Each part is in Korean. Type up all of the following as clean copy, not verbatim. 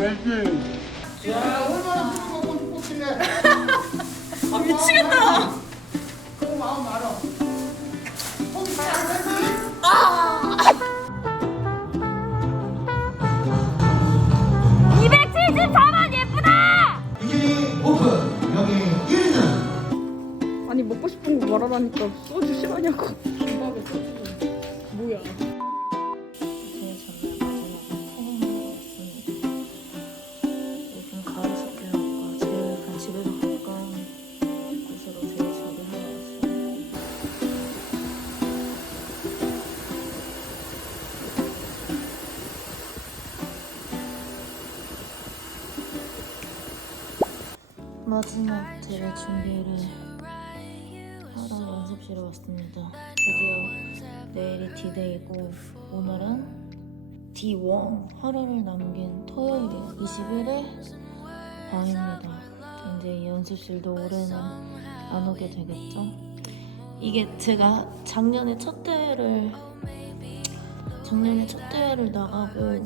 야, 얼마나 술 먹고 싶었길래. 아 미치겠다. 그 마음 알아. 혹시 안 되니? 274번 예쁘다! 비키니 오픈 여기 1등 아니 먹고 싶은 거 말하라니까 소주 싫어하냐고. 뭐야? 요즘 가을 숲이라니까 제일 약간 집에서 가까운 곳으로 제일 준비하러 왔어요. 마지막 대회 준비를 하러 연습실에 왔습니다. 드디어 내일이 D-Day이고 오늘은 D1 하루를 남긴 토요일이에요. 21일 밤입니다. 이제 이 연습실도 올해는 안 오게 되겠죠? 이게 제가 작년에 첫 대회를 나가고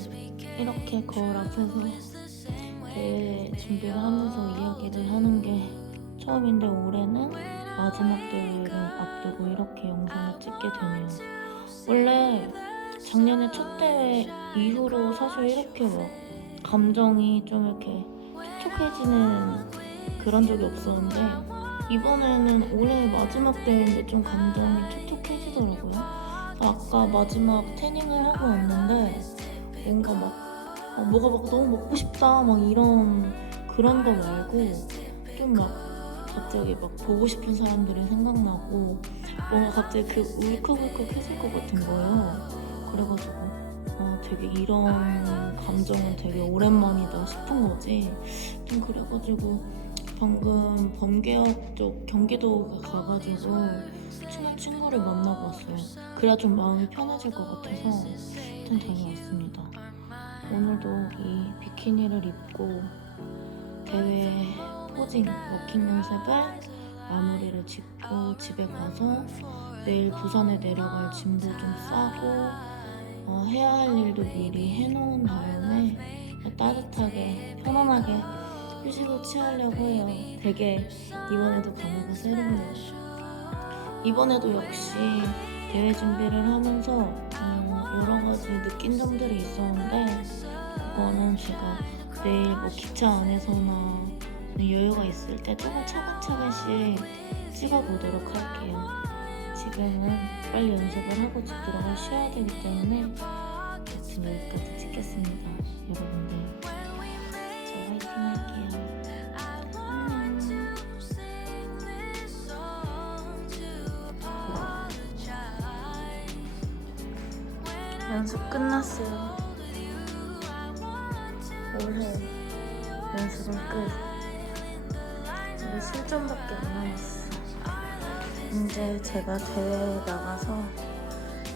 이렇게 거울 앞에서 대회 준비를 하면서 이야기를 하는 게 처음인데 올해는 마지막 대회를 앞두고 이렇게 영상을 찍게 되네요. 원래 작년에 첫 대회 이후로 사실 이렇게 막 감정이 좀 이렇게 촉촉해지는 그런 적이 없었는데 이번에는 올해 마지막 대회인데 좀 감정이 촉촉해지더라고요. 아까 마지막 태닝을 하고 왔는데 뭔가 막 뭐가 막 너무 먹고 싶다 막 이런 그런 거 말고 좀 막 갑자기 막 보고 싶은 사람들이 생각나고 뭔가 갑자기 그 울컥울컥해질 것 같은 거예요. 그래가지고 되게 이런 감정은 되게 오랜만이다 싶은 거지. 좀 그래가지고 방금 범계역 쪽 경기도 가가지고 친한 친구를 만나고 왔어요. 그래야 좀 마음이 편해질 것 같아서 일단 다녀왔습니다. 오늘도 이 비키니를 입고 대회 포징, 워킹 연습을 마무리를 짓고 집에 가서 내일 부산에 내려갈 짐도 좀 싸고 해야 할 일도 미리 해놓은 다음에 따뜻하게 편안하게 휴식을 취하려고 해요. 되게 이번에도 감회가 새롭네요. 이번에도 역시 대회 준비를 하면서 여러 가지 느낀 점들이 있었는데 그거는 제가 내일 뭐 기차 안에서나 여유가 있을 때 조금 차근차근씩 찍어보도록 할게요. 지금은 빨리 연습을 하고 집 들어가 쉬어야 되기 때문에 아침 여기까지 찍겠습니다. 여러분들 저 화이팅 할게요. 연습 끝났어요. 올해 연습은 끝. 이제 실전밖에 안 남았어. 이제 제가 대회에 나가서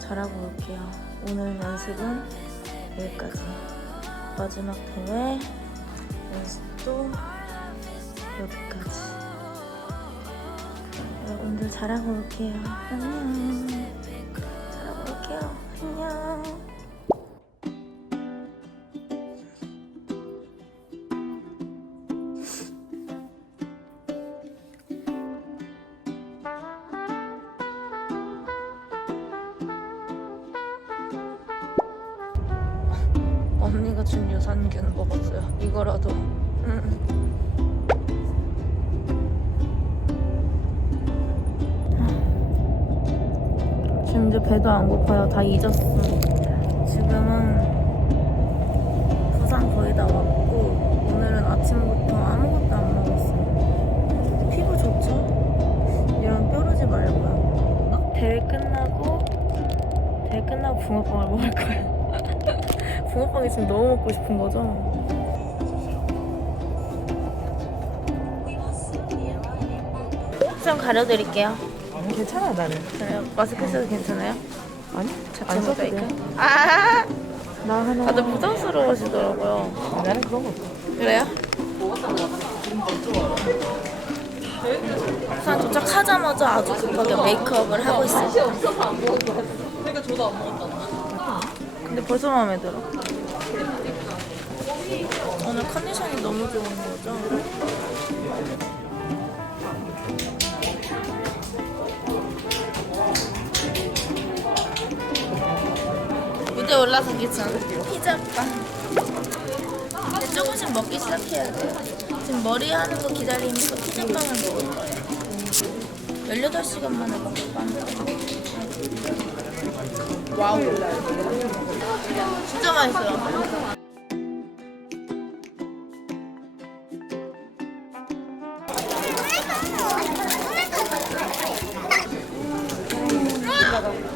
잘하고 올게요. 오늘 연습은 여기까지. 마지막 대회 연습도 여기까지. 여러분들 잘하고 올게요. 안녕. 잘하고 올게요. 안녕. 언니가 준 유산균 먹었어요. 이거라도. 지금 이제 배도 안 고파요. 다 잊었어. 지금은 부산 거의 다 왔고 오늘은 아침부터 아무것도 안 먹었어요. 피부 좋죠? 이런 뾰루지 말고요. 대회 끝나고 붕어빵을 먹을 거예요. 붕어빵이 지금 너무 먹고 싶은 거죠? 좀 가려드릴게요. 괜찮아 나는. 그래요? 마스크 써도 괜찮아요? 아니 자체 안 써도 돼. 모자이크? 아, 나 하나. 다들 부담스러워하시더라고요. 나는 그런 거 없어. 그래요? 부산 도착하자마자 아주 급하게 메이크업을 하고 있어요. 그러니까 저도 안 먹었잖아. 근데 벌써 마음에 들어. 오늘 컨디션이 너무 좋은 거죠? 무대 올라서 괜찮아. 피자빵. 이제 조금씩 먹기 시작해야 돼요. 지금 머리 하는 거 기다리면서 피자빵을 먹을 거예요. 18시간 만에 먹을 빵. 와우. 진짜 맛있어요.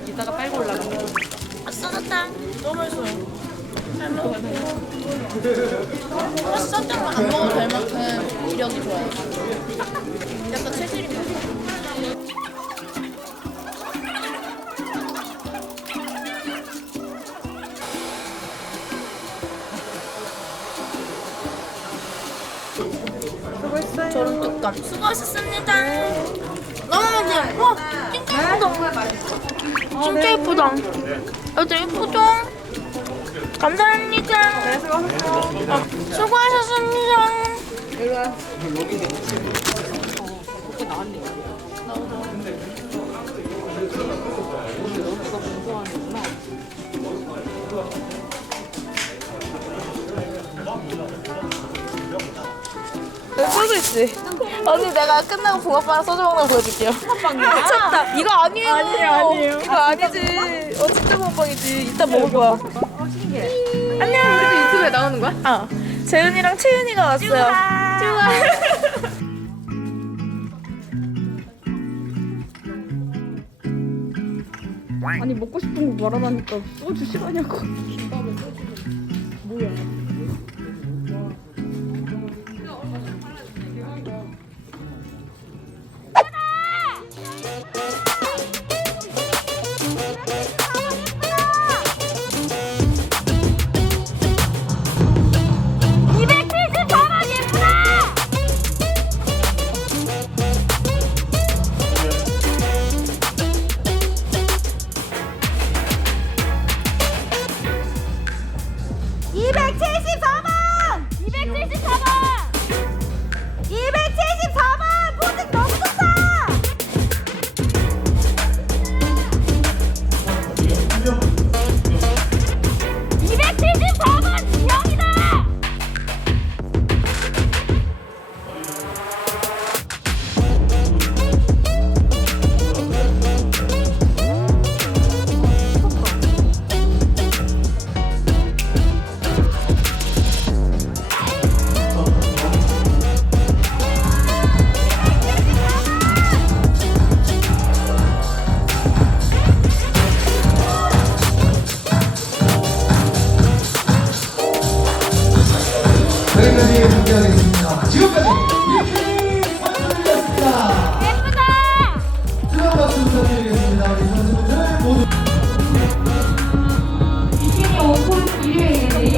이따가 빨고 올라가. 아, 쏘졌다. 너무 맛있어요. 잘 먹어요. 사실 쌈장만 안 먹어도 될 만큼 기력이 좋아요. 약간 체질입니다. 수고했어요. 저런 뚜껑 수고하셨습니다. 너무 맛있어요. 와, 진짜 예쁘다. 진짜 예쁘다. 여기 예쁘죠? 감사합니다. 네, 수고하셨어요. 수고하셨습니다. 일로 와. 소주 있지? 언니 내가 끝나고 붕어빵 소주 먹는 거 보여줄게요. 미쳤다. 이거 아니에요. 아니에요. 이거 아니지. 진짜 붕어빵이지. 이따 먹을 거야. 안녕. 우리도 유튜브에 나오는 거야? 어. 재은이랑 채윤이가 왔어요. 좋아. 아니 먹고 싶은 거 말하라니까 소주 싫어하냐고. 뭐야? 여기까지 공개하겠습니다. 지금까지 이렇게 선수들이었습니다. 예쁘다. 뜨거운 박수 부탁드리겠습니다. 우리 선수분들 모두. 2025 일요일에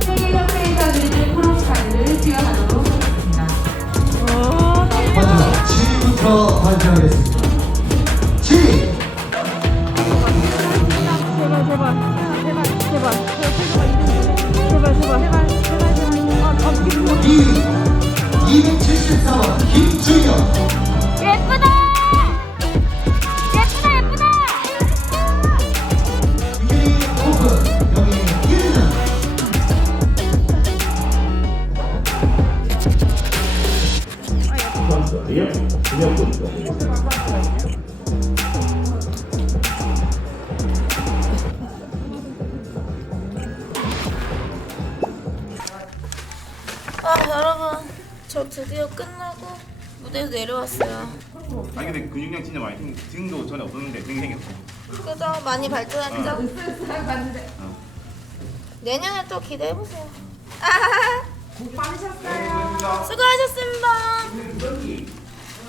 세계적 프랜차이즈 프로스카드를 수여하도록 하겠습니다. 먼저 7위부터 발표하겠습니다. 7위. 제발. 2위 274번 김주영. 예쁘다! 비키니 오픈. 여기 1위는 여러분, 저 드디어 끝나고 무대에서 내려왔어요. 아니 근데 근육량 진짜 많이 지금도 전에 없었는데 생겼어. 그죠? 많이 발전했죠? 내년에 또 기대해보세요. 수고하셨습니다.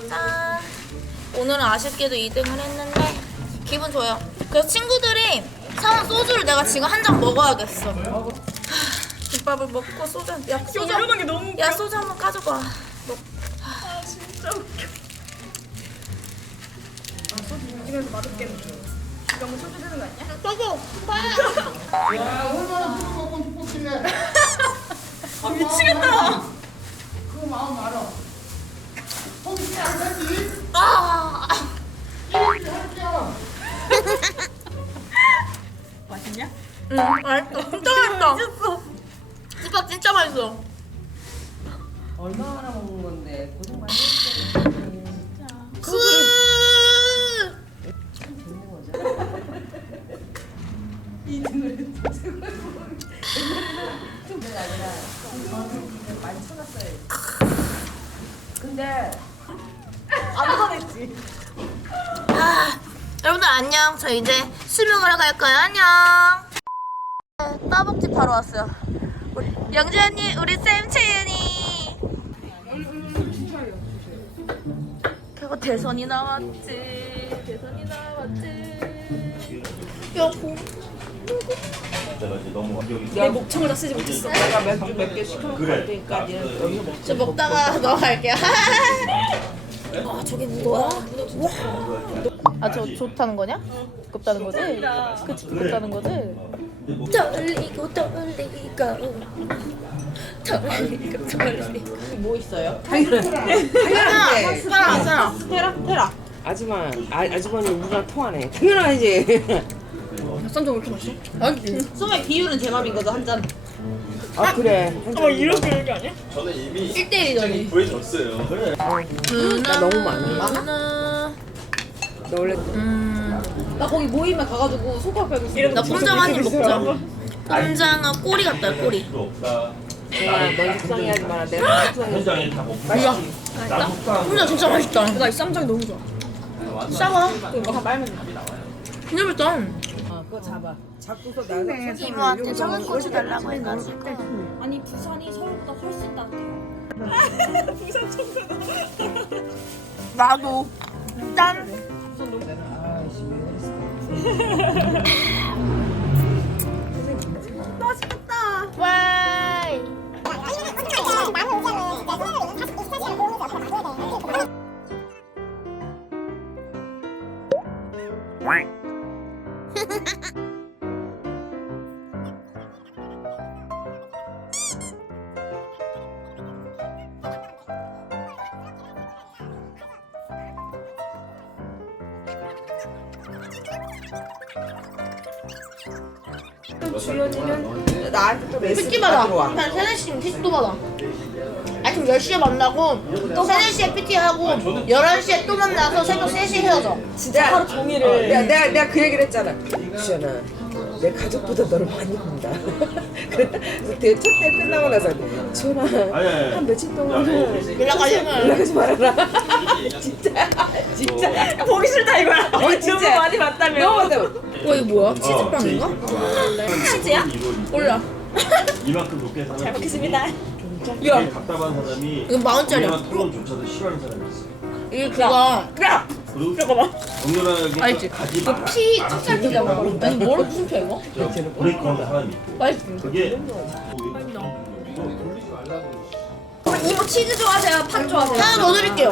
짠. 오늘은 아쉽게도 2등을 했는데 기분 좋아요. 그래서 친구들이 사온 소주를 내가 지금 한 잔 먹어야겠어. 김밥을 먹고 소주 이러는 게 너무 웃겨. 야 소주 한번 가져가. 진짜 웃겨. 소주 이쪽에서 맛없겠네. 이거 뭐 소주 되는 거 아니야? 소주. 야, 얼마나 술 먹고 싶었길래. 아 미치겠다. 그 마음 알아. 포기 안 되지? 아. 이렇게 할게요. 맛있냐? 응. 맛있어. 진짜 맛있다. 미쳤어. 집밥 진짜 맛있어. 얼마나 먹는 건데 고생 많이 했어. 근데 아니라 저는 많이 쳐놨어요. 근데 안 화냈지. 여러분들 안녕. 저 이제 수명하러 갈 거예요. 안녕. 따복집 바로 왔어요. 영지 언니, 우리 쌤 채윤이. 그리고 대선이 나왔지. 대선이 나왔지. 여보. 내가 이제 너무 완벽히 내 목청을 다 쓰지 못했어. 내가 맥주 몇 개 시켜놓고 갈 테니까 니는 여기서 먹자. 저 먹다가 넣어갈게요. 아 저게 뭐야? 아 저 좋다는 거냐? 두껍다는 거지? 그치 두껍다는 거지? 떨리고 떨리고 떨리고 뭐 있어요? 당연하지. 사랑. 테라. 아주머니 우리랑 통하네. 당연하지. 쌈장 왜 이렇게 맛있어? 맛있지. 소맥 비율은 제 맘이거든 한 잔. 아 그래. 이렇게 아니야? 1대1이더니. 구해줬어요. 그래. 나 너무 많아. 너 원래 나 거기 모임에 가가지고 소가 빼고 있어. 나 꼼장 한입 먹자. 꼼장아 꼬리 같다 꼬리. 필요 없다. 내가 넌 속상해하지 마라. 내가 속상해. 현장에 다 먹고. 꼼장 진짜 맛있다. 나 이 쌈장이 너무 좋아. 싸워. 이거 한 빨면 돼. 진짜 맛있다. 그거 잡아. 잡고서 나는 이모한테 작은 고추 달라고 해가지고. 아니 부산이 서울보다 훨씬 따뜻해요. 나도. 짠. 아이씨 왜 그랬어. 맛있겠다. 와이. 주연이는 나한테 또 메시지 PT 받아. 들어와. 한 3, 4시면 PT 또 받아. 아침 10시에 만나고 또 3, 4시에 PT 하고 11시에 또 만나서 새벽 3시에 헤어져. 진짜 하루 종일을. 내가 그 얘기를 했잖아. 주연아, 내 가족보다 너를 많이 본다. 그랬다. 그래서 첫대 끝나고 나서 주연아, 아니. 한 며칠 동안은 연락하려면 연락하지 말아라. 진짜 보기 싫다 이거야. 너무 많이 봤다며. 너무 많이. 이거 뭐야? 치즈빵인가? 치즈야? 몰라. 이만큼 높게 사는. 잘 먹겠습니다. 야. 답답한 사람이. 이건 10,000원짜리야. 토론조차도 싫어하는 사람이 있어. 이게 그거 그리고 격렬하게 알지? 가지 마. 피 찹쌀 피자 먹어. 아니 뭐를 무슨 피야 이거? 브레이크 하는 사람이 있고. 맛있어. 그게 이모 치즈 좋아하세요? 팥 좋아하세요? 하나 더 드릴게요.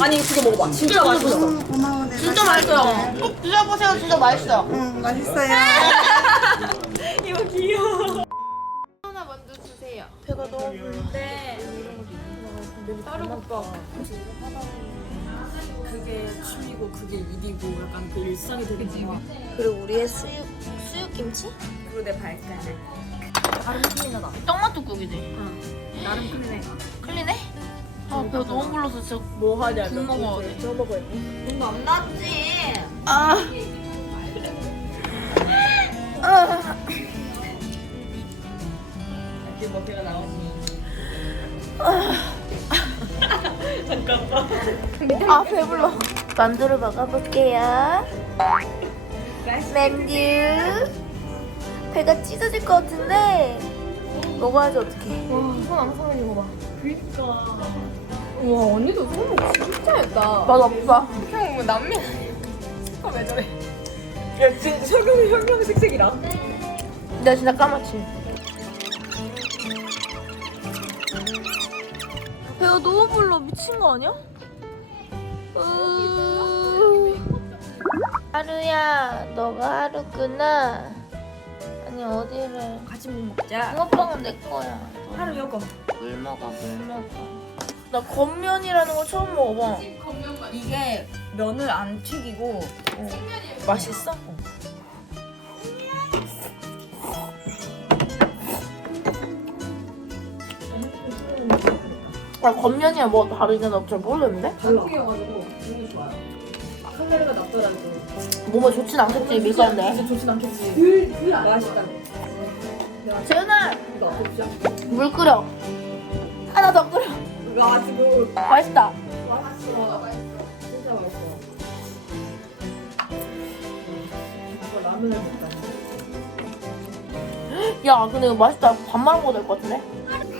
아니 그거 먹어봐. 진짜 맛있어. 진짜 맛있어요. 꼭 드셔보세요. 진짜 맛있어요. 이거 귀여워. 하나 먼저 주세요. 배가 너무 부른데. 그게 취미고 그게 일이고 약간 그 일상이 되게 좋아. 그리고 우리의 수육김치? 그리고 내 발간을. 나름 클린하다. 떡맛국이지. 나름 클린해. 클린해? 아 배가 너무 불러서 진짜 뭐 하냐? 국 먹어야 돼. 저 먹어야지. 뭔가 안 났지? 아. 이렇게 먹기가 나오니. 아 배불러. 만두를 먹어볼게요. 맨듀. 배가 찢어질 것 같은데 먹어야지 어떡해. 손안 사면 이거 봐. 그니까. 와 언니도 손 먹기 진짜 했다. 맛 없어. 형 남미. 왜 저래? 야 진짜 혈명색색이라. 나 진짜 까맣지. 배가 너무 불러. 미친 거 아니야? 하루야, 너가 하루구나. 아니 어디를? 같이 뭐 먹자. 붕어빵은 내 거야. 하루 요거. 물 먹어. 나 건면이라는 거 처음 먹어봐. 이게 면을 안 튀기고 맛있어? 아, 건면이랑 뭐 다르냐? 나 잘 모르겠는데? 튀겨가지고 너무 좋아요. 칼로리가 낮더라도 몸에 좋진 않겠지, 밀가루인데. 좋진 않겠지. 맛있다. 재은아! 이거 없죠? 물 끓여. 하나 더 끓여. 와 지금 맛있다. 맛있어. 진짜 맛있어. 이거 라면을 먹다. 야, 근데 이거 맛있다. 밥 말아 먹어도 될 것 같은데?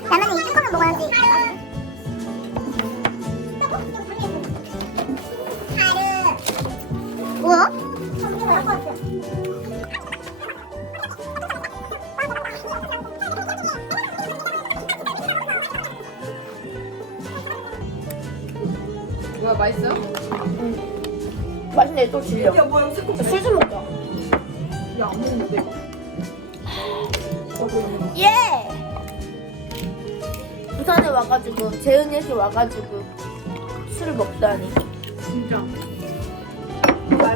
라면은 이 뚜껑을 먹어야지. 우와? 뭐야 맛있어요? 맛있네, 또 질려. 야 뭐야 새콤. 술 좀 먹자. 야안 먹는데. 예! 부산에 와가지고, 재은이한테 와가지고, 술을 먹다니. 진짜.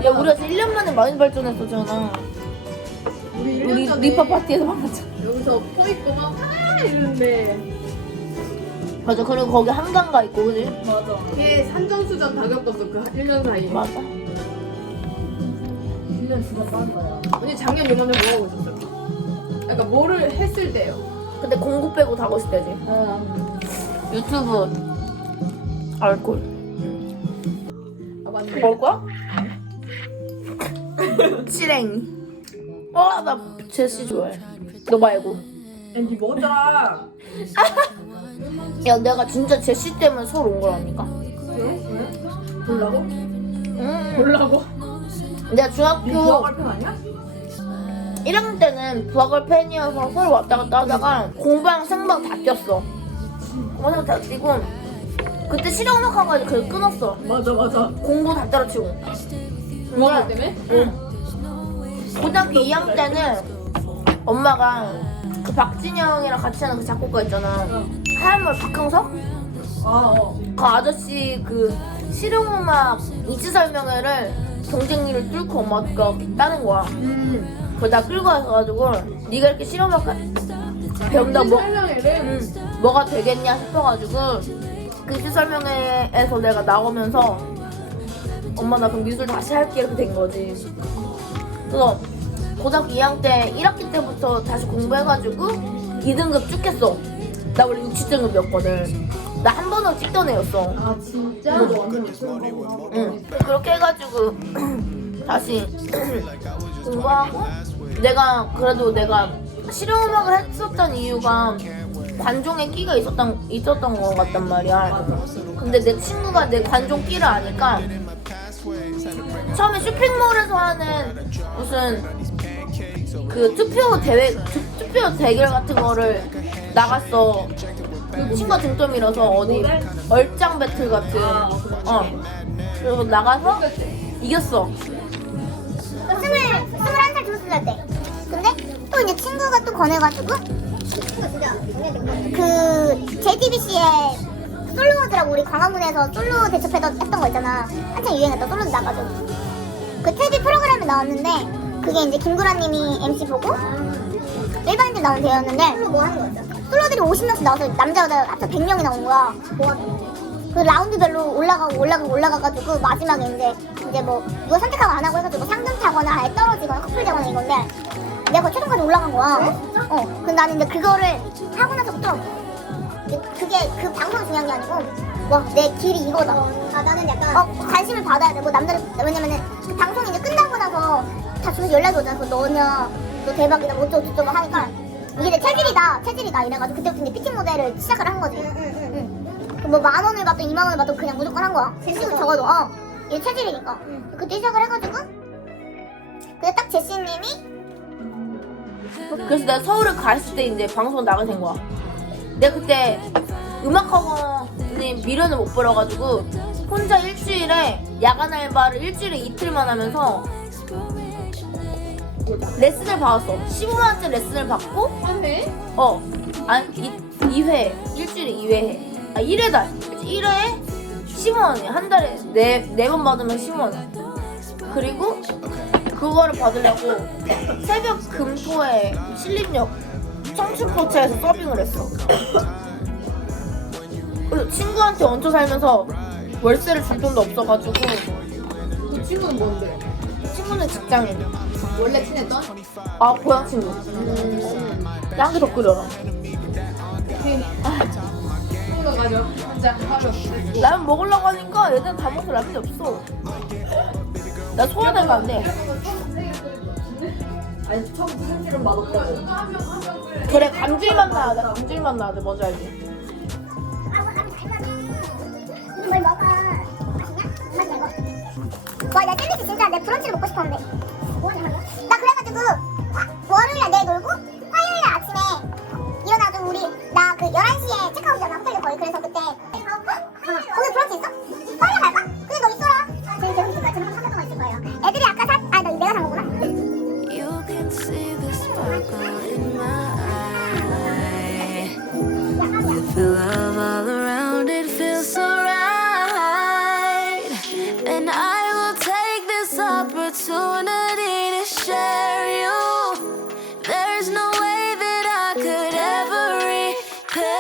야, 우리가 진짜 1년 만에 많이 발전했어, 재은아. 우리 우리 1년 전에 리파 파티에서 만났잖아. 여기서 포 입고 막 이러는데 맞아, 그리고 거기 한강가 있고, 그지? 맞아. 걔 산전수전 다 겪었어 그 1년 사이에. 맞아. 1년 주간 빠는 거야. 언니 작년 요맘에 뭐 하고 있었어? 그러니까 뭐를 했을 때요? 근데 공부 빼고 다 멋있 때지. 유튜브 알콜. 아 맞네. 먹을 거야? 실행. 와, 나 제시 좋아해. 너 말고. 니 먹자. 야, 내가 진짜 제시 때문에 서울 온 거라니까. 왜? 보려고? 응. 보려고? 내가 니 중학교 부하갈 편 아니야? 1학년 때는 부학을 팬이어서 서울 왔다 갔다 하다가 공부랑 생방 다 뛰었어. 공부랑 다 뛰고 그때 실용음악 가가지고 그걸 끊었어. 맞아. 공부 다 때려치고. 부하갈 때문에? 응. 고등학교 2학년 때는 엄마가 그 박진영이랑 같이 하는 그 작곡가 있잖아. 하얀 머리 박형석? 아 그 아저씨 그 실용음악 이치 설명회를 경쟁률을 뚫고 엄마가 따는 거야. 그걸 나 끌고 와가지고 네가 이렇게 실용음악 배운다 뭐 설명회를? 뭐가 되겠냐 싶어가지고 그 이치 설명회에서 내가 나오면서 엄마 나 그럼 미술 다시 할게 이렇게 된 거지. 그래서 고등학교 2학년 때 1학기 때부터 다시 공부해가지고 2등급 쭉 했어. 나 원래 67등급이었거든. 나 한 번으로 찍던 애였어. 아 진짜? 응. 너 완전 못하는 응. 그렇게 해가지고 다시 공부하고 내가 그래도 내가 실용음악을 했었던 이유가 관종의 끼가 있었던 것 같단 말이야. 근데 내 친구가 내 관종 끼를 아니까 처음에 쇼핑몰에서 하는 무슨 그 투표 대결 같은 거를 나갔어. 그 친구가 등점이라서 어디 얼짱 배틀 같은. 그리고 나가서 이겼어. 21살 조수할 때. 근데 또 이제 친구가 또 권해가지고 그 JTBC의 솔로모드라고 우리 광화문에서 솔로 대첩했던 거 있잖아. 한창 유행했던 솔로들 나가지고 그 TV 프로그램에 나왔는데 그게 이제 김구라님이 MC 보고 일반인들 나온 대회였는데 뭐 하는 거였어? 솔로들이 50명씩 나와서 남자 여자 합쳐 100명이 나온 거야. 그 라운드별로 올라가가지고 마지막에 이제 뭐 누가 선택하고 안 하고 해가지고 상금 타거나 아예 떨어지거나 커플 되거나 이건데 내가 그 최종까지 올라간 거야. 근데 나는 이제 그거를 하고 나서부터 그게 그 방송 중요한 게 아니고 와 내 길이 이거다. 아 나는 약간 관심을 받아야 되고 남자를 왜냐면은 그 방송이 이제 끝나고 나서 다 주면서 연락이 오잖아. 그 너냐 너 대박이다 뭐 어쩌고 저쩌고 하니까 이게 내 체질이다 이래가지고 그때부터 이제 피팅 모델을 시작을 한 거지. 뭐 10,000원을 받든 20,000원을 받든 그냥 무조건 한 거야. 제시고 적어도 이게 체질이니까. 그때 시작을 해가지고 근데 딱 제시님이 그래서 내가 서울에 갔을 때 이제 방송 나가게 된 거야. 내가 그때 음악학원에 미련을 못 버려가지고 혼자 일주일에 야간 알바를 일주일에 이틀만 하면서 레슨을 받았어. 15만원짜리 레슨을 받고 한해? 아니 2회, 일주일에 2회 해. 아, 1회다. 1회에 10원이야. 한 달에 4번 받으면 10원. 그리고 그거를 받으려고 새벽 금토에 신림역 청춘포차에서 서빙을 했어. 그래서 친구한테 얹혀 살면서 월세를 줄 돈도 없어가지고 그 친구는 뭔데? 친구는 직장인. 원래 친했던? 아, 고향 친구. 나 한 개 더 끓여라. 친구가 가져. 진짜 하루. 라면 먹으려고 하니까 얘들은 다 먹어서 라면이 없어. 나 소화대가 안 돼. 아니 처음 생기는 맛없다고. 그래, 감질맛 나야 돼. 감질맛 나야 돼. 뭔지 알지? 뭘 먹어? 맛있냐? 와, 나 샌드위치 진짜 내 브런치를 먹고 싶었는데. 나 그래가지고 월요일에 내일 놀고 화요일에 아침에 일어나서 우리 나 그 11시에 체크아웃이잖아, 호텔도 거의. 그래서 그때 오늘 브런치 있어? 화요일에 갈까? 근데 너 있어라. 제일 계속 있을 거야. 저녁 3년 동안 있을 거예요. 애들이 아까 나 내가 산 거구나. You can see the sparkle in my eye. With the love all around, it feels so right. And I will take this opportunity to share you. There's no way that I could ever repay